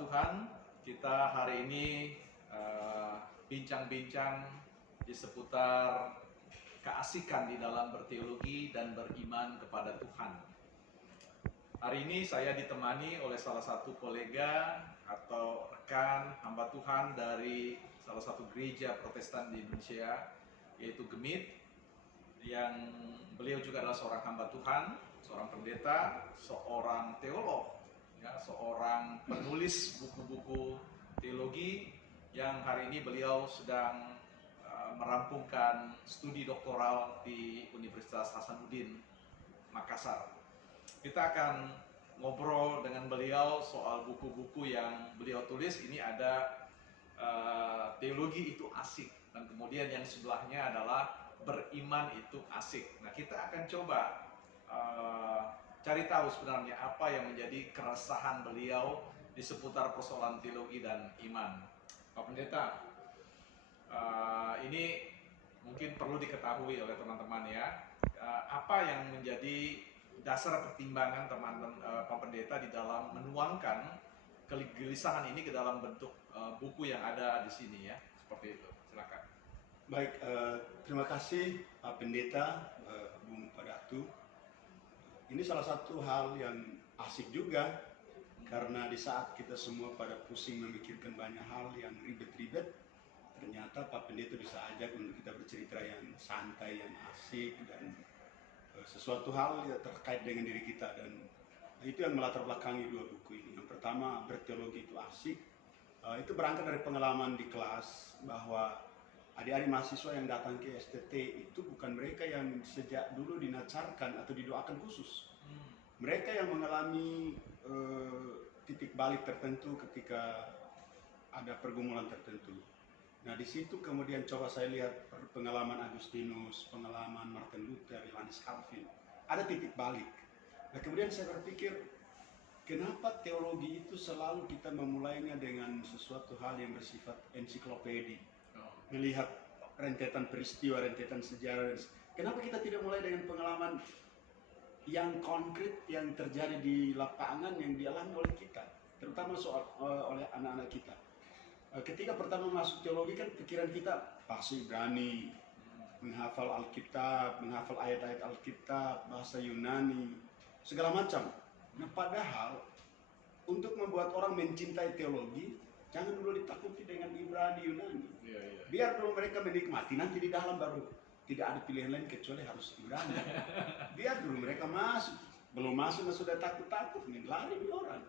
Tuhan, kita hari ini bincang-bincang di seputar keasikan di dalam berteologi dan beriman kepada Tuhan. Hari ini saya ditemani oleh salah satu kolega atau rekan hamba Tuhan dari salah satu gereja Protestan di Indonesia, yaitu Gemit, yang beliau juga adalah seorang hamba Tuhan, seorang pendeta, seorang teolog, ya, seorang penulis buku-buku teologi, yang hari ini beliau sedang merampungkan studi doktoral di Universitas Hasanuddin Makassar. Kita akan ngobrol dengan beliau soal buku-buku yang beliau tulis. Ini ada teologi itu asik, dan kemudian yang sebelahnya adalah beriman itu asik. Nah, kita akan coba cari tahu sebenarnya apa yang menjadi keresahan beliau di seputar persoalan teologi dan iman. Pak Pendeta, ini mungkin perlu diketahui oleh teman-teman ya, apa yang menjadi dasar pertimbangan teman-teman Pak Pendeta di dalam menuangkan kegelisahan ini ke dalam bentuk buku yang ada di sini ya, seperti itu. Silakan. Baik, terima kasih Pak Pendeta, Bung Padatu. Ini salah satu hal yang asik juga, karena di saat kita semua pada pusing memikirkan banyak hal yang ribet-ribet, ternyata Pak Pendeta bisa ajak untuk kita bercerita yang santai, yang asik, dan sesuatu hal yang terkait dengan diri kita. Dan itu yang melatar belakangi dua buku ini. Yang pertama, berteologi itu asik. Itu berangkat dari pengalaman di kelas, bahwa adik-adik mahasiswa yang datang ke STT itu bukan mereka yang sejak dulu dinacarkan atau didoakan khusus. Mereka yang mengalami titik balik tertentu ketika ada pergumulan tertentu. Nah, di situ kemudian coba saya lihat pengalaman Agustinus, pengalaman Martin Luther, Johannes Calvin. Ada titik balik. Nah, kemudian saya berpikir, kenapa teologi itu selalu kita memulainya dengan sesuatu hal yang bersifat ensiklopedi? Melihat rentetan peristiwa, rentetan sejarah. Kenapa kita tidak mulai dengan pengalaman yang konkret yang terjadi di lapangan, yang dialami oleh kita, terutama oleh anak-anak kita. Ketika pertama masuk teologi kan pikiran kita pasti berani menghafal Alkitab, menghafal ayat-ayat Alkitab, bahasa Yunani, segala macam. Nah, padahal untuk membuat orang mencintai teologi, jangan dulu ditakuti dengan Ibrani, Yunani. Biar dulu mereka menikmati, nanti di dalam baru tidak ada pilihan lain kecuali harus Ibrani. Biar dulu mereka masuk, belum masuk sudah takut-takut, lari orang.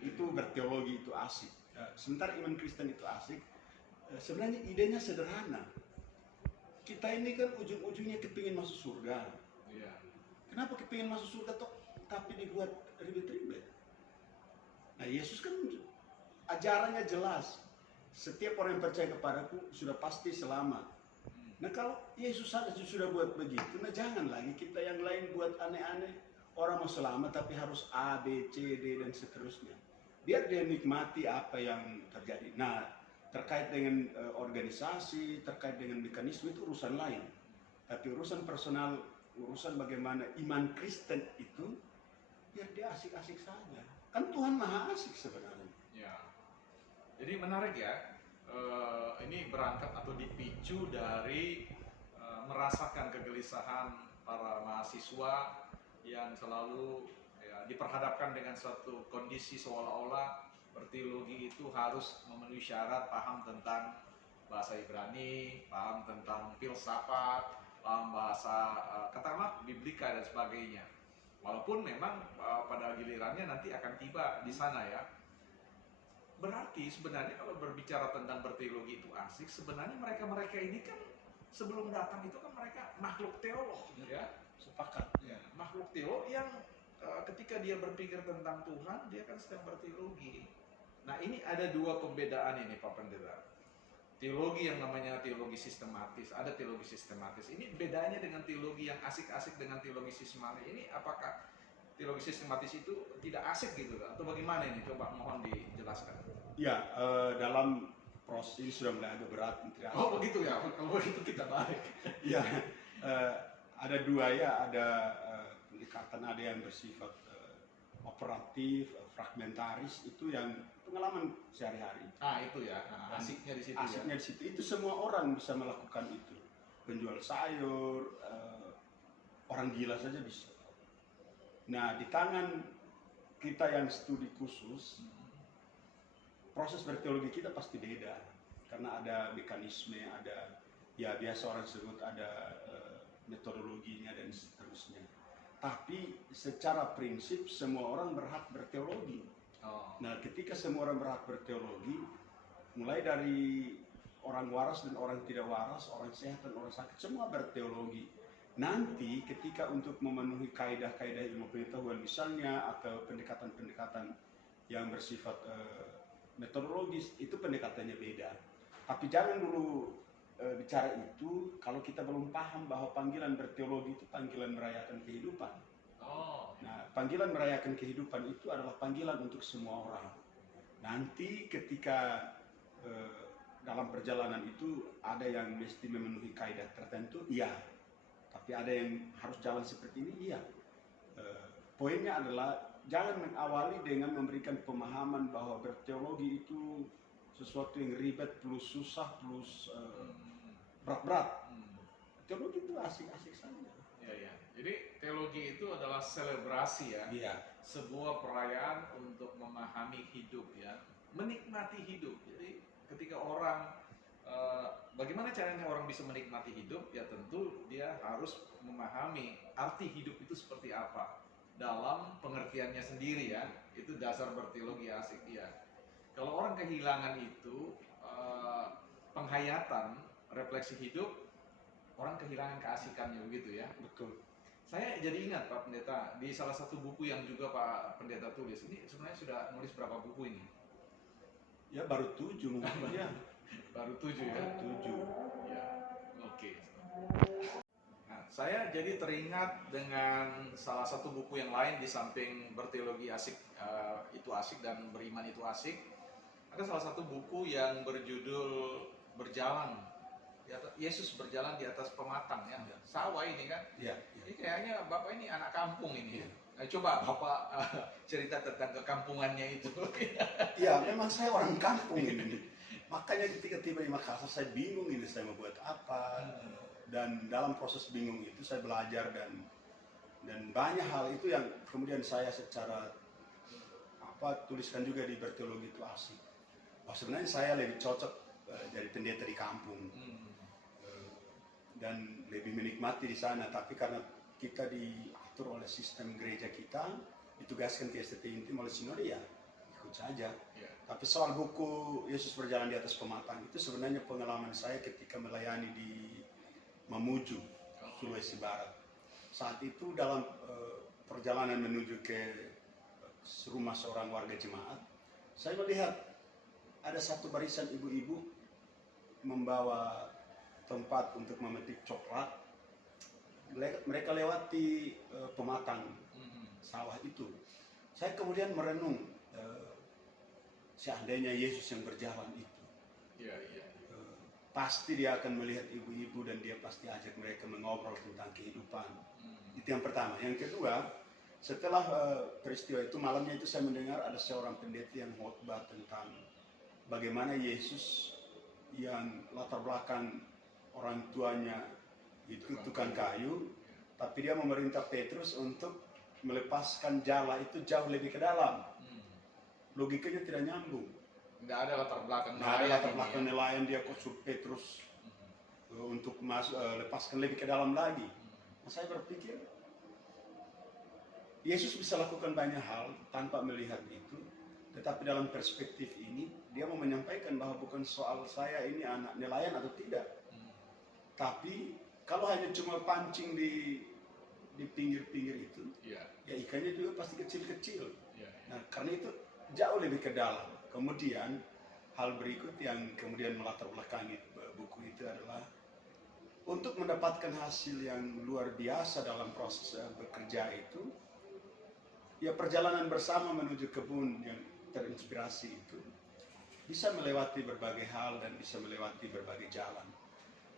Itu berteologi itu asik. Sementara iman Kristen itu asik. Sebenarnya idenya sederhana. Kita ini kan ujung-ujungnya kepingin masuk surga. Kenapa kepingin masuk surga toh? Tapi dibuat ribet-ribet. Nah, Yesus kan ajarannya jelas. Setiap orang yang percaya kepadaku sudah pasti selamat. Nah, kalau Yesus saja sudah buat begitu, nah jangan lagi kita yang lain buat aneh-aneh. Orang mau selamat tapi harus A, B, C, D, dan seterusnya. Biar dia nikmati apa yang terjadi. Nah, terkait dengan organisasi, terkait dengan mekanisme itu urusan lain. Tapi urusan personal, urusan bagaimana iman Kristen itu, biar dia asik-asik saja. Kan Tuhan maha asik sebenarnya. Ya. Jadi menarik ya, ini berangkat atau dipicu dari merasakan kegelisahan para mahasiswa yang selalu diperhadapkan dengan suatu kondisi seolah-olah berteologi itu harus memenuhi syarat paham tentang bahasa Ibrani, paham tentang filsafat, paham bahasa katakanlah biblika dan sebagainya. Walaupun memang pada gilirannya nanti akan tiba di sana ya. Berarti sebenarnya kalau berbicara tentang berteologi itu asik, sebenarnya mereka-mereka ini kan sebelum datang itu kan mereka makhluk teolog ya. Sepakat. Ya, makhluk teolog yang ketika dia berpikir tentang Tuhan, dia kan sedang berteologi. Nah, ini ada dua pembedaan ini Pak Pendeta. Teologi yang namanya teologi sistematis, ada teologi sistematis. Ini bedanya dengan teologi yang asik-asik dengan teologi sistematis. Ini apakah teologi sistematis itu tidak asik gitu atau bagaimana ini? Coba mohon dijelaskan. Ya, dalam proses ini sudah mulai agak berat. Oh begitu ya, kalau begitu kita balik. Ya, ada dua ya, ada pendekatan, ada yang bersifat operatif, fragmentaris, itu yang pengalaman sehari-hari. Itu ya, asiknya di situ. Asiknya di situ, itu semua orang bisa melakukan itu. Penjual sayur, orang gila saja bisa. Nah, di tangan kita yang studi khusus, proses berteologi kita pasti beda. Karena ada mekanisme, ada, ya biasa orang sebut ada metodologinya dan seterusnya. Tapi secara prinsip semua orang berhak berteologi. Nah, ketika semua orang berhak berteologi, mulai dari orang waras dan orang tidak waras, orang sehat dan orang sakit, semua berteologi. Nanti ketika untuk memenuhi kaidah-kaidah ilmu pengetahuan misalnya, atau pendekatan-pendekatan yang bersifat metodologis, itu pendekatannya beda. Tapi jangan dulu bicara itu kalau kita belum paham bahwa panggilan berteologi itu panggilan merayakan kehidupan. Nah, panggilan merayakan kehidupan itu adalah panggilan untuk semua orang. Nanti ketika dalam perjalanan itu ada yang mesti memenuhi kaidah tertentu, iya. Tapi ada yang harus jalan seperti ini, iya. Poinnya adalah jangan mengawali dengan memberikan pemahaman bahwa berteologi itu sesuatu yang ribet, plus susah, plus berat-berat. Teologi itu asik-asik saja. Ya. Jadi teologi itu adalah selebrasi ya. Iya. Sebuah perayaan untuk memahami hidup ya, menikmati hidup. Jadi ketika orang bagaimana caranya orang bisa menikmati hidup, ya tentu dia harus memahami arti hidup itu seperti apa dalam pengertiannya sendiri ya. Itu dasar berteologi asik ya. Kalau orang kehilangan itu penghayatan, refleksi hidup, orang kehilangan keasikannya begitu ya. Betul. Saya jadi ingat Pak Pendeta, di salah satu buku yang juga Pak Pendeta tulis, ini sebenarnya sudah nulis berapa buku ini? Ya baru 7 mungkin ya. Baru 7 ya? 7. Ya, oke. Nah, saya jadi teringat dengan salah satu buku yang lain di samping berteologi asik, itu asik dan beriman itu asik. Ada salah satu buku yang berjudul Berjalan. Yesus berjalan di atas pematang ya. Sawah ini kan. Iya. Ini kayaknya Bapak ini anak kampung ini. Iya. Nah, coba Bapak cerita tentang kekampungannya itu. Iya, memang saya orang kampung ini. Makanya ketika tiba di Makassar saya bingung ini saya mau buat apa. Dan dalam proses bingung itu saya belajar dan banyak hal itu yang kemudian saya secara tuliskan juga di berteologi itu asik. Sebenarnya saya lebih cocok jadi pendeta di kampung. Dan lebih menikmati di sana, tapi karena kita diatur oleh sistem gereja kita, ditugaskan ke STT Intim oleh Sinode, ya ikut saja. Tapi soal buku Yesus berjalan di atas pematang itu sebenarnya pengalaman saya ketika melayani di Mamuju, Sulawesi Barat. Saat itu dalam perjalanan menuju ke rumah seorang warga jemaat, saya melihat ada satu barisan ibu-ibu membawa tempat untuk memetik coklat. Mereka lewati pematang sawah itu. Saya kemudian merenung, seandainya Yesus yang berjalan itu, pasti dia akan melihat ibu-ibu dan dia pasti ajak mereka mengobrol tentang kehidupan. Itu yang pertama. Yang kedua, setelah peristiwa itu, malamnya itu saya mendengar ada seorang pendeta yang khotbah tentang bagaimana Yesus yang latar belakang orang tuanya itu tukang kayu, tapi dia memerintah Petrus untuk melepaskan jala itu jauh lebih ke dalam. Logikanya tidak nyambung. Nggak ada latar belakang. Nggak ada latar belakang nelayan, dia khusus Petrus untuk lepaskan lebih ke dalam lagi. Nah, saya berpikir Yesus bisa lakukan banyak hal tanpa melihat itu, tetapi dalam perspektif ini dia mau menyampaikan bahwa bukan soal saya ini anak nelayan atau tidak. Tapi kalau hanya cuma pancing di pinggir-pinggir itu, ya ikannya juga pasti kecil-kecil. Nah, karena itu jauh lebih ke dalam. Kemudian hal berikut yang kemudian melatar belakangi buku itu adalah untuk mendapatkan hasil yang luar biasa dalam proses bekerja itu, ya perjalanan bersama menuju kebun yang terinspirasi itu bisa melewati berbagai hal dan bisa melewati berbagai jalan.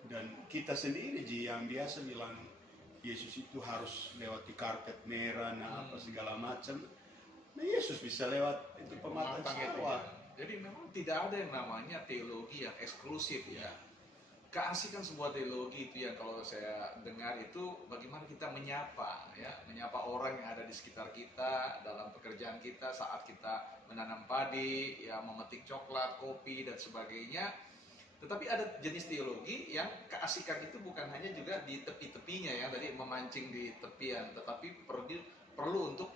Dan kita sendiri yang biasa bilang Yesus itu harus lewati karpet merah, apa segala macam. Nah, Yesus bisa lewat itu pematang Itu sawah. ya. Jadi memang tidak ada yang namanya teologi yang eksklusif ya. Keasikan sebuah teologi itu yang kalau saya dengar itu bagaimana kita menyapa ya, menyapa orang yang ada di sekitar kita dalam pekerjaan kita saat kita menanam padi, ya memetik coklat, kopi dan sebagainya. Tetapi ada jenis teologi yang keasikan itu bukan hanya juga di tepi-tepinya ya, tadi memancing di tepian, tetapi perlu untuk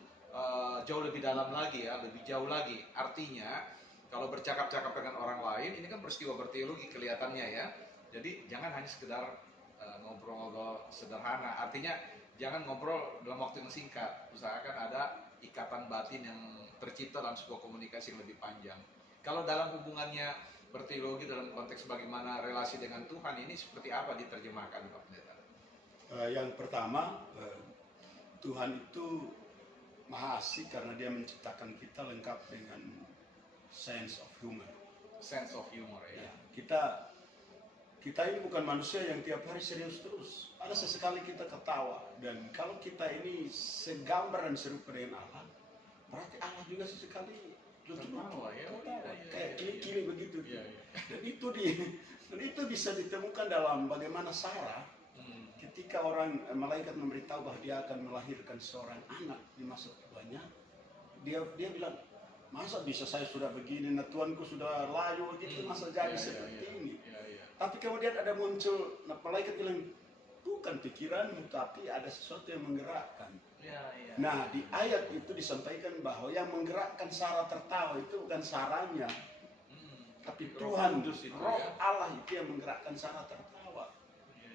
jauh lebih dalam lagi ya, lebih jauh lagi. Artinya kalau bercakap-cakap dengan orang lain, ini kan peristiwa berteologi kelihatannya ya. Jadi jangan hanya sekedar ngobrol-ngobrol sederhana. Artinya jangan ngobrol dalam waktu yang singkat. Usahakan ada ikatan batin yang tercipta dalam sebuah komunikasi yang lebih panjang. Kalau dalam hubungannya berteologi dalam konteks bagaimana relasi dengan Tuhan ini seperti apa diterjemahkan Pak Pendeta? Yang pertama, Tuhan itu maha asik karena dia menciptakan kita lengkap dengan sense of humor. Sense of humor ya. Kita ini bukan manusia yang tiap hari serius terus. Ada sesekali kita ketawa. Dan kalau kita ini segambar dan serupa dengan Allah, berarti Allah juga sesekali Tertawa ya. Kayak kini-kini begitu. Iya. Dan itu bisa ditemukan dalam bagaimana Sarah ketika orang malaikat memberitahu bahwa dia akan melahirkan seorang anak di masa tuanya, dia bilang, masa bisa saya sudah begini, nah Tuanku sudah layu begitu, masa jadi seperti ini. Tapi kemudian ada muncul, nah malaikat bilang, bukan pikiranmu, tapi ada sesuatu yang menggerakkan. Nah di ayat itu disampaikan bahwa yang menggerakkan Sarah tertawa itu bukan Sarahnya, tapi Tuhan, Roh Allah itu yang menggerakkan Sarah tertawa.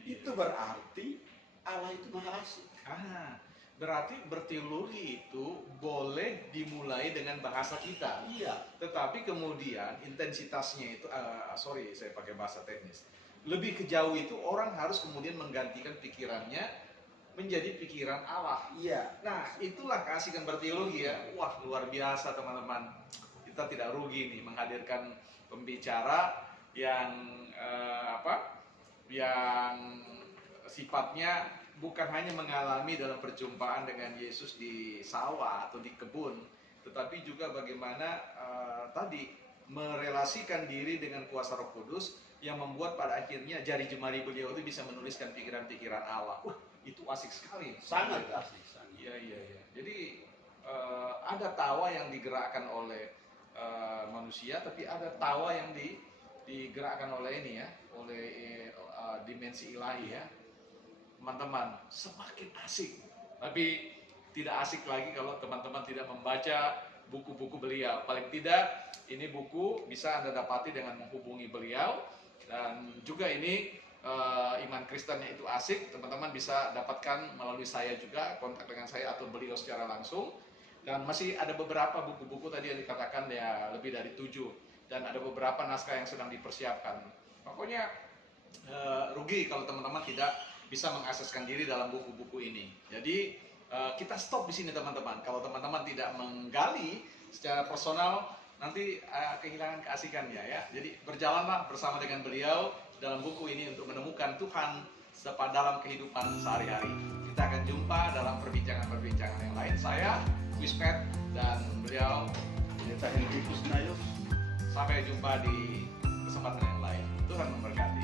Itu berarti Allah itu maha asik. Berarti berteologi itu boleh dimulai dengan bahasa kita. Iya. Tetapi kemudian intensitasnya itu, saya pakai bahasa teknis. Lebih ke jauh itu orang harus kemudian menggantikan pikirannya menjadi pikiran Allah. Iya. Nah, itulah keasikan berteologi ya. Wah, luar biasa teman-teman. Kita tidak rugi nih menghadirkan pembicara yang yang sifatnya bukan hanya mengalami dalam perjumpaan dengan Yesus di sawah atau di kebun, tetapi juga bagaimana tadi merelasikan diri dengan kuasa Roh Kudus yang membuat pada akhirnya jari jemari beliau itu bisa menuliskan pikiran-pikiran Allah. Itu asik sekali. Sangat asik. Iya. Jadi ada tawa yang digerakkan oleh manusia, tapi ada tawa yang digerakkan oleh ini ya, oleh dimensi ilahi ya. Teman-teman, semakin asik. Tapi tidak asik lagi kalau teman-teman tidak membaca buku-buku beliau. Paling tidak ini buku bisa Anda dapati dengan menghubungi beliau. Dan juga ini iman Kristennya itu asik. Teman-teman bisa dapatkan melalui saya juga, kontak dengan saya atau beliau secara langsung. Dan masih ada beberapa buku-buku tadi yang dikatakan ya lebih dari 7. Dan ada beberapa naskah yang sedang dipersiapkan. Pokoknya rugi kalau teman-teman tidak bisa mengakseskan diri dalam buku-buku ini. Jadi kita stop di sini teman-teman. Kalau teman-teman tidak menggali secara personal, nanti kehilangan keasikannya ya. Jadi berjalanlah bersama dengan beliau dalam buku ini untuk menemukan Tuhan dalam kehidupan sehari-hari. Kita akan jumpa dalam perbincangan-perbincangan yang lain. Saya Wispet dan beliau Pendeta Henry Kusnayos. Sampai jumpa di kesempatan yang lain. Tuhan memberkati.